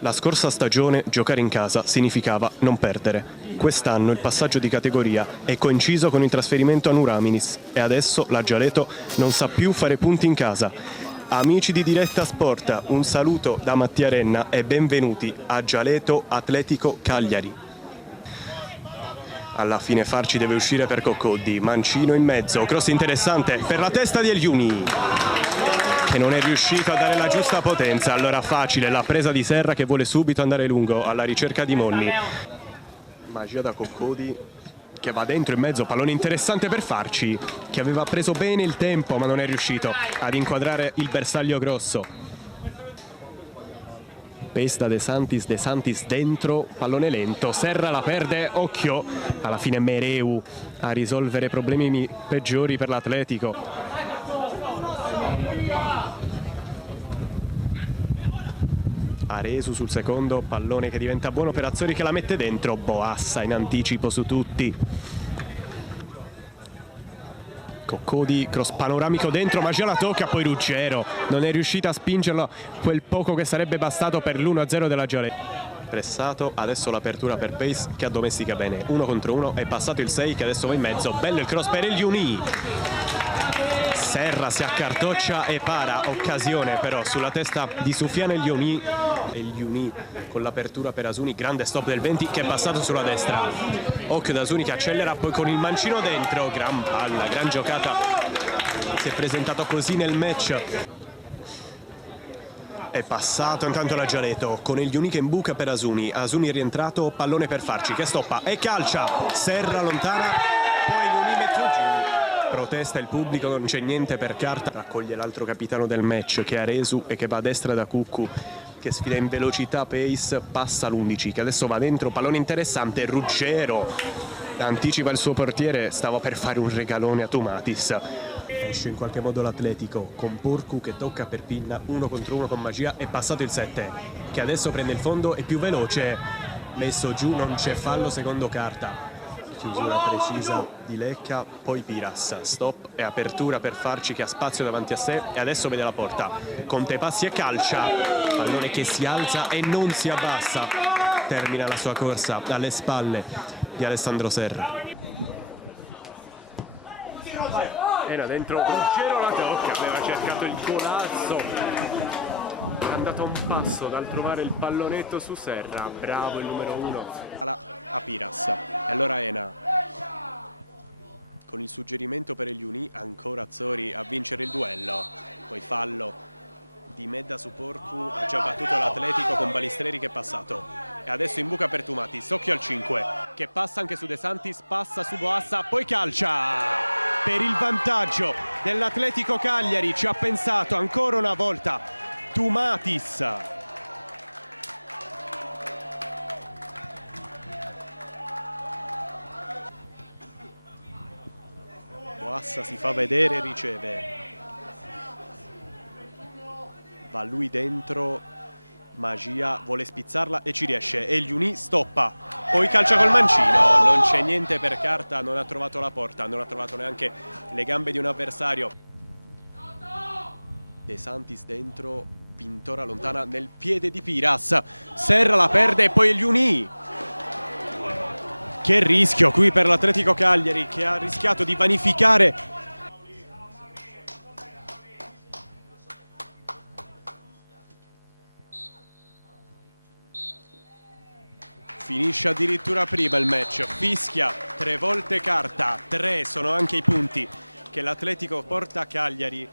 La scorsa stagione giocare in casa significava non perdere. Quest'anno il passaggio di categoria è coinciso con il trasferimento a Nuraminis e adesso la Gialeto non sa più fare punti in casa. Amici di Diretta Sport, un saluto da Mattia Renna e benvenuti a Gialeto Atletico Cagliari. Alla fine Farci deve uscire per Coccoddi, mancino in mezzo, cross interessante per la testa di Eliuni, che non è riuscito a dare la giusta potenza. Allora facile la presa di Serra che vuole subito andare lungo alla ricerca di Monni. Magia da Coccoddi che va dentro in mezzo, pallone interessante per Farci che aveva preso bene il tempo ma non è riuscito ad inquadrare il bersaglio grosso. Pace da De Santis dentro, pallone lento, Serra la perde, occhio, alla fine Mereu a risolvere problemi peggiori per l'Atletico. Aresu sul secondo, pallone che diventa buono per Azzori che la mette dentro, Boassa in anticipo su tutti. Coccoddi, cross panoramico dentro, Magia la tocca, poi Ruggero non è riuscita a spingerlo quel poco che sarebbe bastato per l'1-0 della Gialeto. Pressato, adesso l'apertura per Pace che addomestica bene, 1 contro 1, è passato il 6 che adesso va in mezzo, bello il cross per Eliuni. Serra si accartoccia e para, occasione però sulla testa di Sufiane Eliuni. Eliuni con l'apertura per Asuni, grande stop del 20 che è passato sulla destra. Occhio da Asuni che accelera poi con il mancino dentro, gran palla, gran giocata. Si è presentato così nel match. È passato intanto la Gialeto con Eliuni che imbuca per Asuni. Asuni è rientrato, pallone per Farci che stoppa e calcia. Serra lontana, poi Eliuni mette giù. Protesta il pubblico, non c'è niente per carta. Raccoglie l'altro capitano del match che è Aresu e che va a destra da Cuccu che sfida in velocità Pace, passa l'11 che adesso va dentro, pallone interessante, Ruggero anticipa il suo portiere, stava per fare un regalone a Tomatis. Esce in qualche modo l'Atletico con Porcu che tocca per Pinna, 1 contro 1 con Magia, è passato il 7 che adesso prende il fondo, è più veloce, messo giù, non c'è fallo secondo carta. Chiusura precisa di Lecca, poi Piras, stop e apertura per Farci che ha spazio davanti a sé e adesso vede la porta, Conte passi e calcia, pallone che si alza e non si abbassa, termina la sua corsa alle spalle di Alessandro Serra. Era dentro, Ruggero la tocca, aveva cercato il golazzo, è andato un passo dal trovare il pallonetto su Serra, bravo il numero 1 a Piras. E allora Ena con il suggerimento per Eliuni, ancora Azzori a vincere il duello, poi fallo di Medda su Porcu, ha già battuto l'Atletico con Balistreri che è passato e adesso in buca per Tomatis, occhio al 5 che passa anche su De Santis, passa su Boassa, poi calcia per il vantaggio dell'Atletico Cagliari, ci ha pensato ancora una volta Tomatis. Boassa si fa vedere e riceve, va lui dentro, Magia vuole spizzarla e ci riesce, e Eliuni stoppa, poi calcia col mancino, non c'è niente per carta, non ha trovato la porta, non ha trovato neanche le gambe di un avversario. De Santis dentro, Pintora lontana nel piede di Piras, Serra la perde e poi Eliuni. Che rischio qui per l'Atletico Cagliari che ha rischiato di vanificare finisce addirittura prima il match, fischia 3 volte carta, 3 sono anche i punti che l'Atletico porta a Cagliari